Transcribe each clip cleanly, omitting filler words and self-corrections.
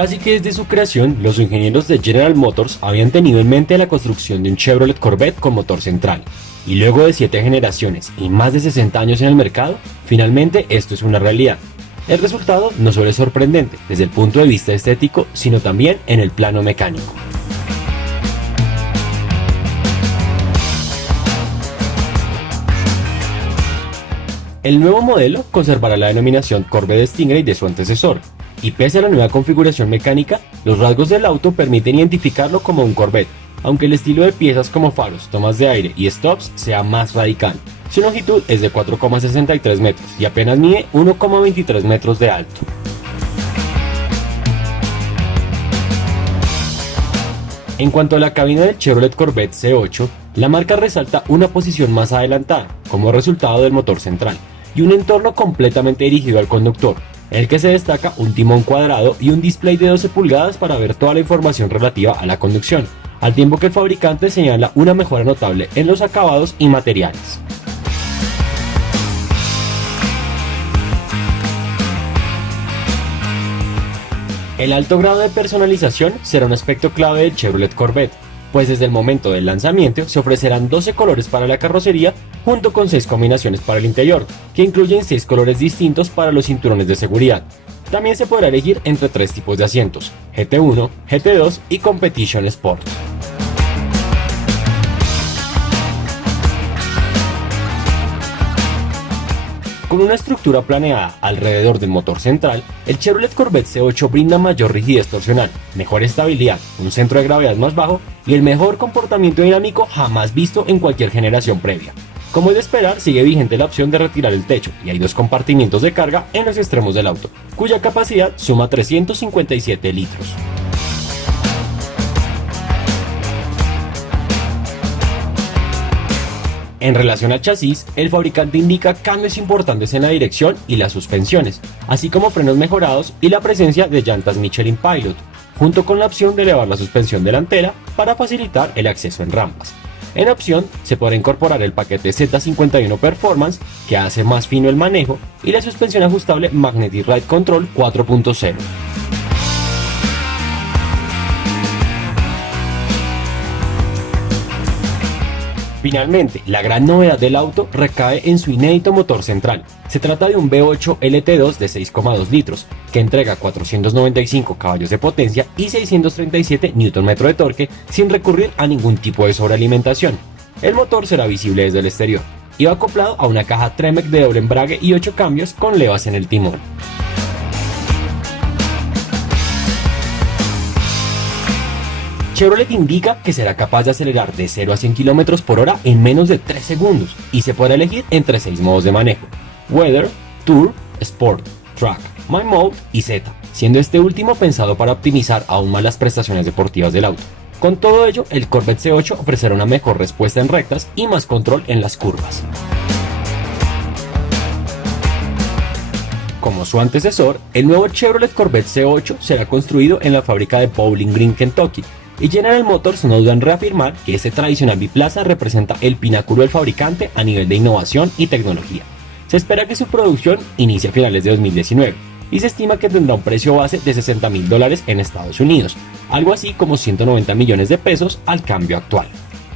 Casi que desde su creación, los ingenieros de General Motors habían tenido en mente la construcción de un Chevrolet Corvette con motor central, y luego de 7 generaciones y más de 60 años en el mercado, finalmente esto es una realidad. El resultado no solo es sorprendente desde el punto de vista estético, sino también en el plano mecánico. El nuevo modelo conservará la denominación Corvette Stingray de su antecesor, y pese a la nueva configuración mecánica, los rasgos del auto permiten identificarlo como un Corvette, aunque el estilo de piezas como faros, tomas de aire y stops sea más radical. Su longitud es de 4,63 metros y apenas mide 1,23 metros de alto. En cuanto a la cabina del Chevrolet Corvette C8, la marca resalta una posición más adelantada, como resultado del motor central, y un entorno completamente dirigido al conductor, en el que se destaca un timón cuadrado y un display de 12 pulgadas para ver toda la información relativa a la conducción, al tiempo que el fabricante señala una mejora notable en los acabados y materiales. El alto grado de personalización será un aspecto clave del Chevrolet Corvette, pues desde el momento del lanzamiento se ofrecerán 12 colores para la carrocería junto con 6 combinaciones para el interior, que incluyen 6 colores distintos para los cinturones de seguridad. También se podrá elegir entre 3 tipos de asientos, GT1, GT2 y Competition Sport. Con una estructura planeada alrededor del motor central, el Chevrolet Corvette C8 brinda mayor rigidez torsional, mejor estabilidad, un centro de gravedad más bajo y el mejor comportamiento dinámico jamás visto en cualquier generación previa. Como es de esperar, sigue vigente la opción de retirar el techo y hay 2 compartimientos de carga en los extremos del auto, cuya capacidad suma 357 litros. En relación al chasis, el fabricante indica cambios importantes en la dirección y las suspensiones, así como frenos mejorados y la presencia de llantas Michelin Pilot, junto con la opción de elevar la suspensión delantera para facilitar el acceso en rampas. En opción, se podrá incorporar el paquete Z51 Performance, que hace más fino el manejo, y la suspensión ajustable Magnetic Ride Control 4.0. Finalmente, la gran novedad del auto recae en su inédito motor central. Se trata de un V8 LT2 de 6,2 litros, que entrega 495 caballos de potencia y 637 Nm de torque sin recurrir a ningún tipo de sobrealimentación. El motor será visible desde el exterior y va acoplado a una caja Tremec de doble embrague y 8 cambios con levas en el timón. Chevrolet indica que será capaz de acelerar de 0 a 100 km por hora en menos de 3 segundos y se podrá elegir entre 6 modos de manejo: Weather, Tour, Sport, Track, My Mode y Z, siendo este último pensado para optimizar aún más las prestaciones deportivas del auto. Con todo ello, el Corvette C8 ofrecerá una mejor respuesta en rectas y más control en las curvas. Como su antecesor, el nuevo Chevrolet Corvette C8 será construido en la fábrica de Bowling Green, Kentucky, y General Motors no duda en reafirmar que este tradicional biplaza representa el pináculo del fabricante a nivel de innovación y tecnología. Se espera que su producción inicie a finales de 2019 y se estima que tendrá un precio base de $60,000 en Estados Unidos, algo así como 190 millones de pesos al cambio actual.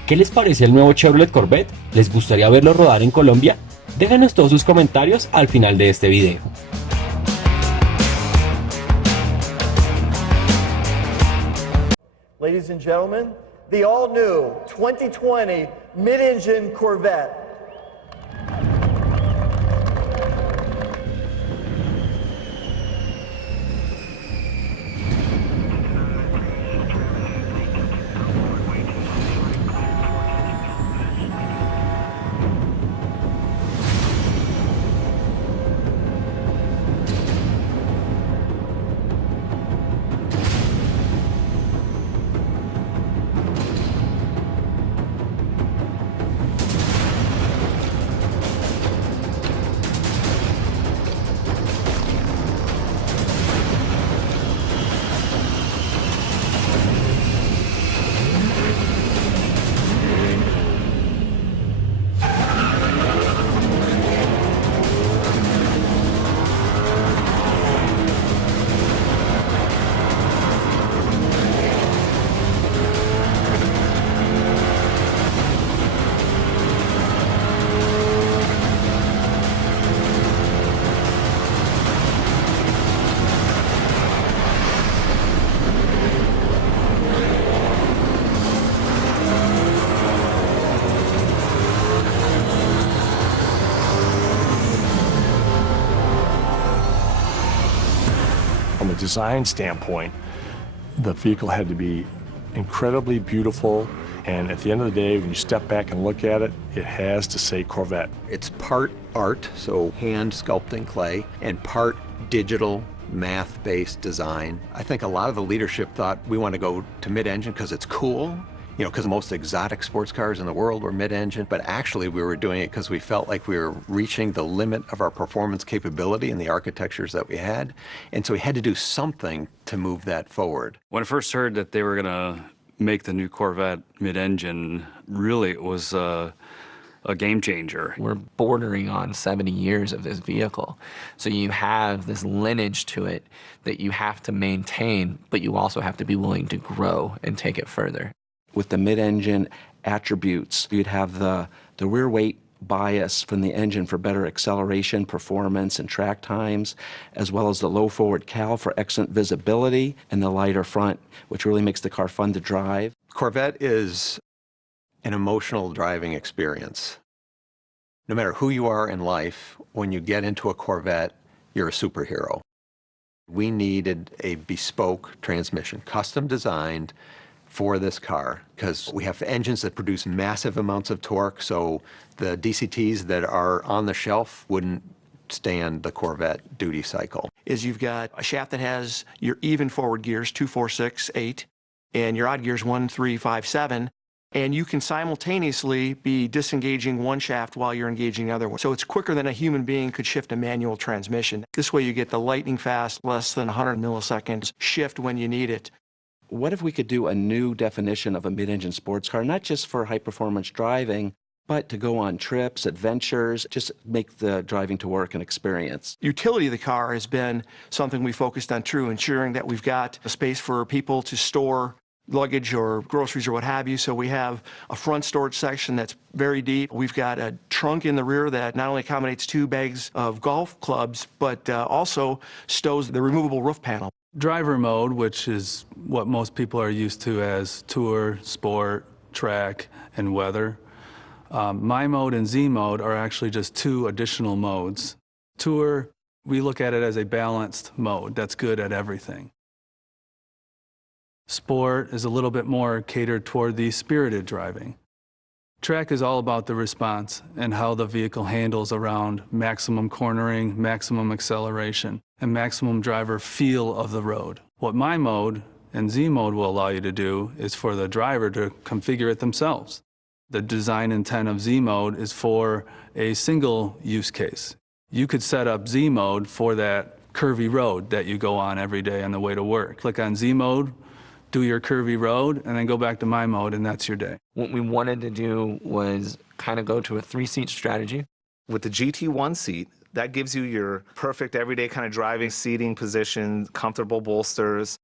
¿Qué les parece el nuevo Chevrolet Corvette? ¿Les gustaría verlo rodar en Colombia? Déjanos todos sus comentarios al final de este video. Ladies and gentlemen, the all-new 2020 mid-engine Corvette. a design standpoint, the vehicle had to be incredibly beautiful, and at the end of the day, when you step back and look at it, it has to say Corvette. It's part art, so hand sculpting clay, and part digital math-based design. I think a lot of the leadership thought we want to go to mid-engine because it's cool, because the most exotic sports cars in the world were mid-engine, but actually we were doing it because we felt like we were reaching the limit of our performance capability in the architectures that we had, and so we had to do something to move that forward. When I first heard that they were going to make the new Corvette mid-engine, really it was a game changer. We're bordering on 70 years of this vehicle. So you have this lineage to it that you have to maintain, but you also have to be willing to grow and take it further. With the mid-engine attributes, you'd have the rear weight bias from the engine for better acceleration, performance, and track times, as well as the low forward cowl for excellent visibility, and the lighter front, which really makes the car fun to drive. Corvette is an emotional driving experience. No matter who you are in life, when you get into a Corvette, you're a superhero. We needed a bespoke transmission, custom designed for this car, because we have engines that produce massive amounts of torque, so the DCTs that are on the shelf wouldn't stand the Corvette duty cycle. Is you've got a shaft that has your even forward gears, 2, 4, 6, 8, and your odd gears, 1, 3, 5, 7, and you can simultaneously be disengaging one shaft while you're engaging the other one. So it's quicker than a human being could shift a manual transmission. This way you get the lightning fast, less than 100 milliseconds shift when you need it. What if we could do a new definition of a mid-engine sports car, not just for high-performance driving, but to go on trips, adventures, just make the driving to work an experience? Utility of the car has been something we focused on too, ensuring that we've got a space for people to store luggage or groceries or what have you. So we have a front storage section that's very deep. We've got a trunk in the rear that not only accommodates 2 bags of golf clubs, but also stows the removable roof panel. Driver mode, which is what most people are used to as tour, sport, track, and weather. My mode and Z mode are actually just 2 additional modes. Tour, we look at it as a balanced mode that's good at everything. Sport is a little bit more catered toward the spirited driving. Track is all about the response and how the vehicle handles around maximum cornering, maximum acceleration, and maximum driver feel of the road. What my mode and Z mode will allow you to do is for the driver to configure it themselves. The design intent of Z mode is for a single use case. You could set up Z mode for that curvy road that you go on every day on the way to work. Click on Z mode, do your curvy road, and then go back to my mode, and that's your day. What we wanted to do was kind of go to a 3-seat strategy. With the GT1 seat, that gives you your perfect everyday kind of driving seating position, comfortable bolsters.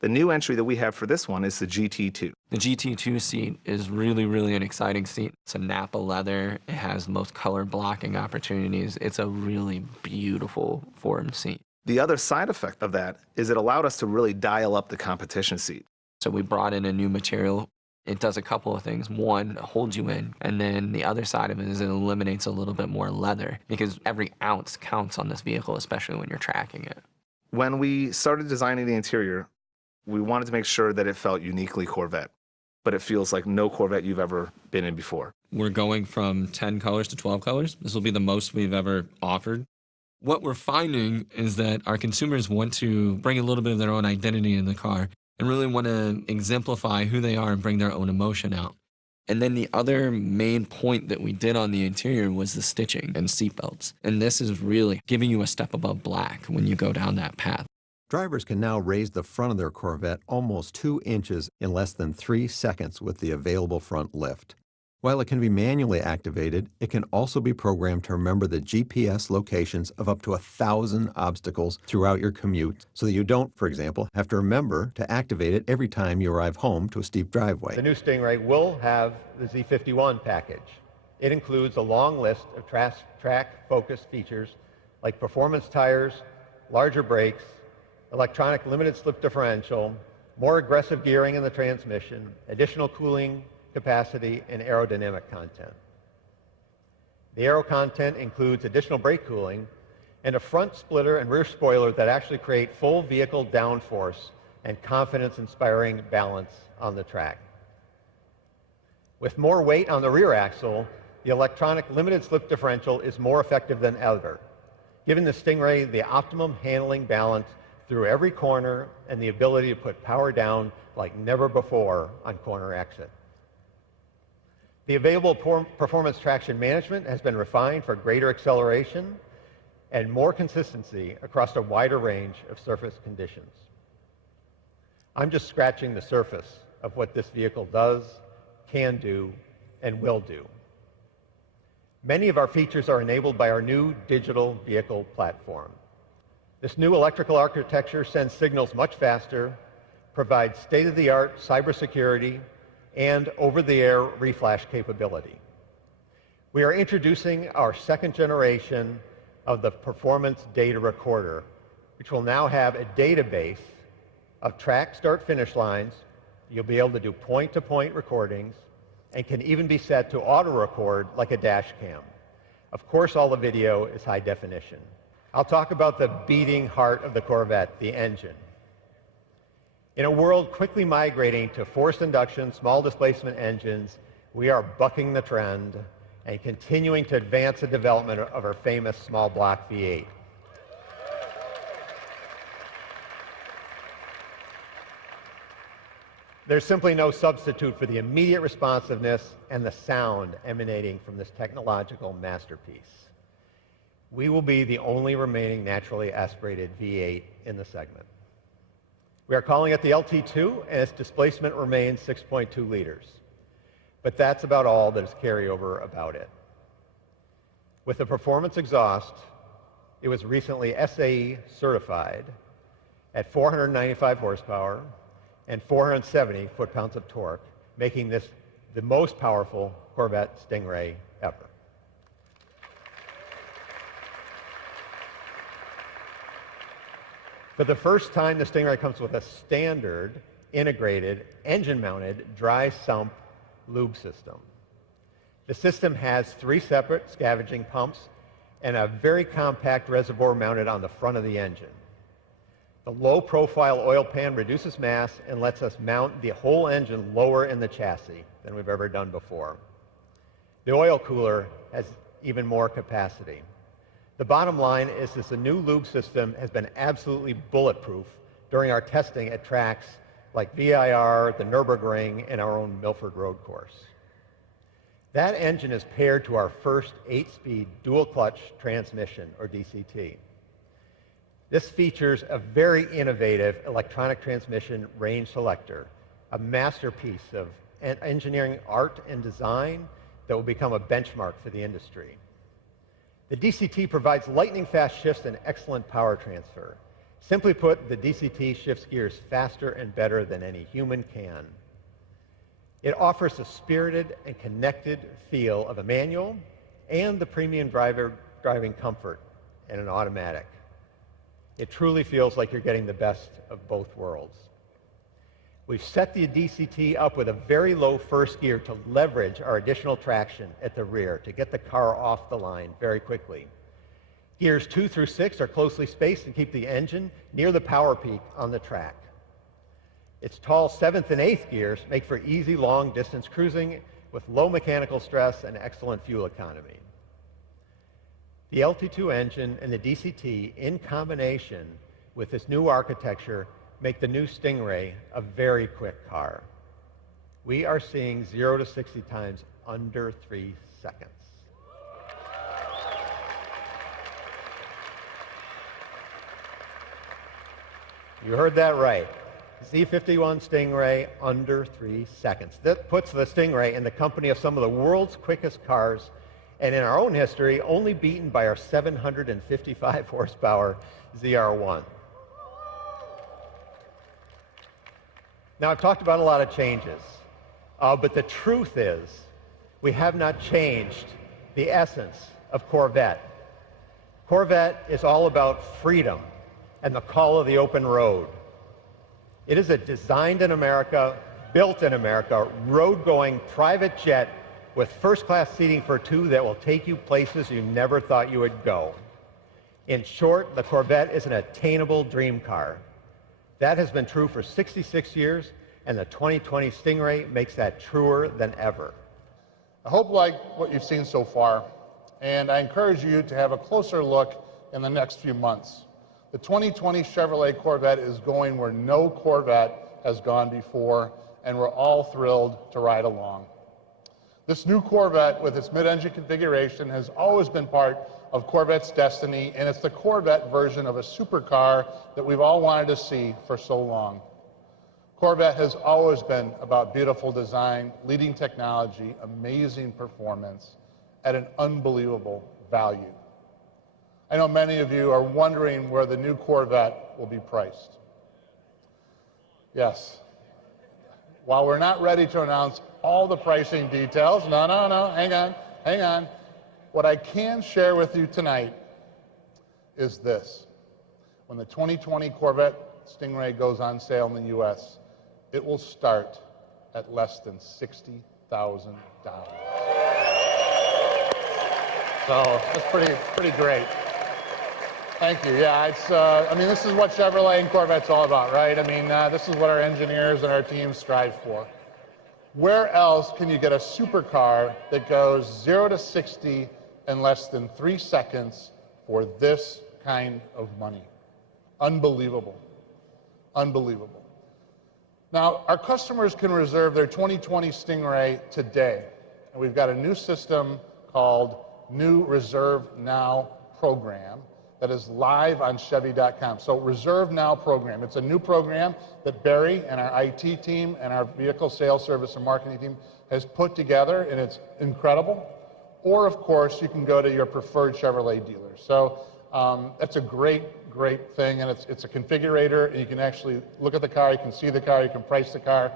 The new entry that we have for this one is the GT2. The GT2 seat is really an exciting seat. It's a Napa leather. It has the most color blocking opportunities. It's a really beautiful formed seat. The other side effect of that is it allowed us to really dial up the competition seat. So we brought in a new material. It does a couple of things. One, it holds you in, and then the other side of it is it eliminates a little bit more leather, because every ounce counts on this vehicle, especially when you're tracking it. When we started designing the interior, we wanted to make sure that it felt uniquely Corvette, but it feels like no Corvette you've ever been in before. We're going from 10 colors to 12 colors. This will be the most we've ever offered. What we're finding is that our consumers want to bring a little bit of their own identity in the car and really want to exemplify who they are and bring their own emotion out. And then the other main point that we did on the interior was the stitching and seatbelts. And this is really giving you a step above black when you go down that path. Drivers can now raise the front of their Corvette almost 2 inches in less than 3 seconds with the available front lift. While it can be manually activated, it can also be programmed to remember the GPS locations of up to 1,000 obstacles throughout your commute, so that you don't, for example, have to remember to activate it every time you arrive home to a steep driveway. The new Stingray will have the Z51 package. It includes a long list of track-focused features like performance tires, larger brakes, electronic limited slip differential, more aggressive gearing in the transmission, additional cooling capacity, and aerodynamic content. The aero content includes additional brake cooling and a front splitter and rear spoiler that actually create full vehicle downforce and confidence-inspiring balance on the track. With more weight on the rear axle, the electronic limited slip differential is more effective than ever, giving the Stingray the optimum handling balance through every corner and the ability to put power down like never before on corner exit. The available performance traction management has been refined for greater acceleration and more consistency across a wider range of surface conditions. I'm just scratching the surface of what this vehicle does, can do, and will do. Many of our features are enabled by our new digital vehicle platform. This new electrical architecture sends signals much faster, provides state-of-the-art cybersecurity, and over-the-air reflash capability. We are introducing our second generation of the Performance Data Recorder, which will now have a database of track start-finish lines. You'll be able to do point-to-point recordings and can even be set to auto-record like a dash cam. Of course, all the video is high definition. I'll talk about the beating heart of the Corvette, the engine. In a world quickly migrating to forced induction, small displacement engines, we are bucking the trend and continuing to advance the development of our famous small block V8. There's simply no substitute for the immediate responsiveness and the sound emanating from this technological masterpiece. We will be the only remaining naturally aspirated V8 in the segment. We are calling it the LT2, and its displacement remains 6.2 liters. But that's about all that is carryover about it. With the performance exhaust, it was recently SAE certified at 495 horsepower and 470 foot-pounds of torque, making this the most powerful Corvette Stingray ever. For the first time, the Stingray comes with a standard, integrated, engine-mounted, dry sump lube system. The system has 3 separate scavenging pumps and a very compact reservoir mounted on the front of the engine. The low-profile oil pan reduces mass and lets us mount the whole engine lower in the chassis than we've ever done before. The oil cooler has even more capacity. The bottom line is this new lube system has been absolutely bulletproof during our testing at tracks like VIR, the Nürburgring, and our own Milford Road Course. That engine is paired to our first 8-speed dual-clutch transmission, or DCT. This features a very innovative electronic transmission range selector, a masterpiece of engineering art and design that will become a benchmark for the industry. The DCT provides lightning-fast shifts and excellent power transfer. Simply put, the DCT shifts gears faster and better than any human can. It offers a spirited and connected feel of a manual and the premium driving comfort in an automatic. It truly feels like you're getting the best of both worlds. We've set the DCT up with a very low first gear to leverage our additional traction at the rear to get the car off the line very quickly. Gears 2 through 6 are closely spaced and keep the engine near the power peak on the track. Its tall 7th and 8th gears make for easy long-distance cruising with low mechanical stress and excellent fuel economy. The LT2 engine and the DCT, in combination with this new architecture, make the new Stingray a very quick car. We are seeing 0 to 60 times under 3 seconds. You heard that right. Z51 Stingray under 3 seconds. That puts the Stingray in the company of some of the world's quickest cars, and in our own history, only beaten by our 755 horsepower ZR1. Now, I've talked about a lot of changes, but the truth is, we have not changed the essence of Corvette. Corvette is all about freedom and the call of the open road. It is a designed in America, built in America, road-going private jet with first-class seating for 2 that will take you places you never thought you would go. In short, the Corvette is an attainable dream car. That has been true for 66 years, and the 2020 Stingray makes that truer than ever. I hope you like what you've seen so far, and I encourage you to have a closer look in the next few months. The 2020 Chevrolet Corvette is going where no Corvette has gone before, and we're all thrilled to ride along. This new Corvette with its mid-engine configuration has always been part of Corvette's destiny, and it's the Corvette version of a supercar that we've all wanted to see for so long. Corvette has always been about beautiful design, leading technology, amazing performance, at an unbelievable value. I know many of you are wondering where the new Corvette will be priced. Yes. While we're not ready to announce all the pricing details, no, hang on. What I can share with you tonight is this. When the 2020 Corvette Stingray goes on sale in the U.S., it will start at less than $60,000. So that's pretty great. Thank you. Yeah, it's. I mean, this is what Chevrolet and Corvette's all about, right? I mean, this is what our engineers and our teams strive for. Where else can you get a supercar that goes 0 to 60 in less than 3 seconds for this kind of money? Unbelievable. Unbelievable. Now, our customers can reserve their 2020 Stingray today. And we've got a new system called New Reserve Now program that is live on Chevy.com. So Reserve Now program. It's a new program that Barry and our IT team and our vehicle sales service and marketing team has put together, and it's incredible. Or, of course, you can go to your preferred Chevrolet dealer. So that's a great thing, and it's a configurator, and you can actually look at the car, you can see the car, you can price the car,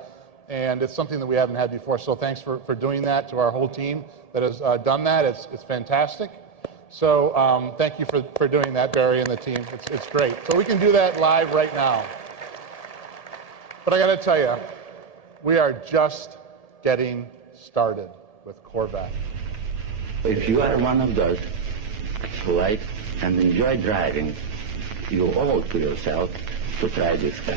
and it's something that we haven't had before. So thanks for doing that to our whole team that has done that. It's fantastic. So thank you for doing that, Barry and the team. It's great. So we can do that live right now. But I got to tell you, we are just getting started with Corvette. If you are one of those who like and enjoy driving, you owe it to yourself to try this car.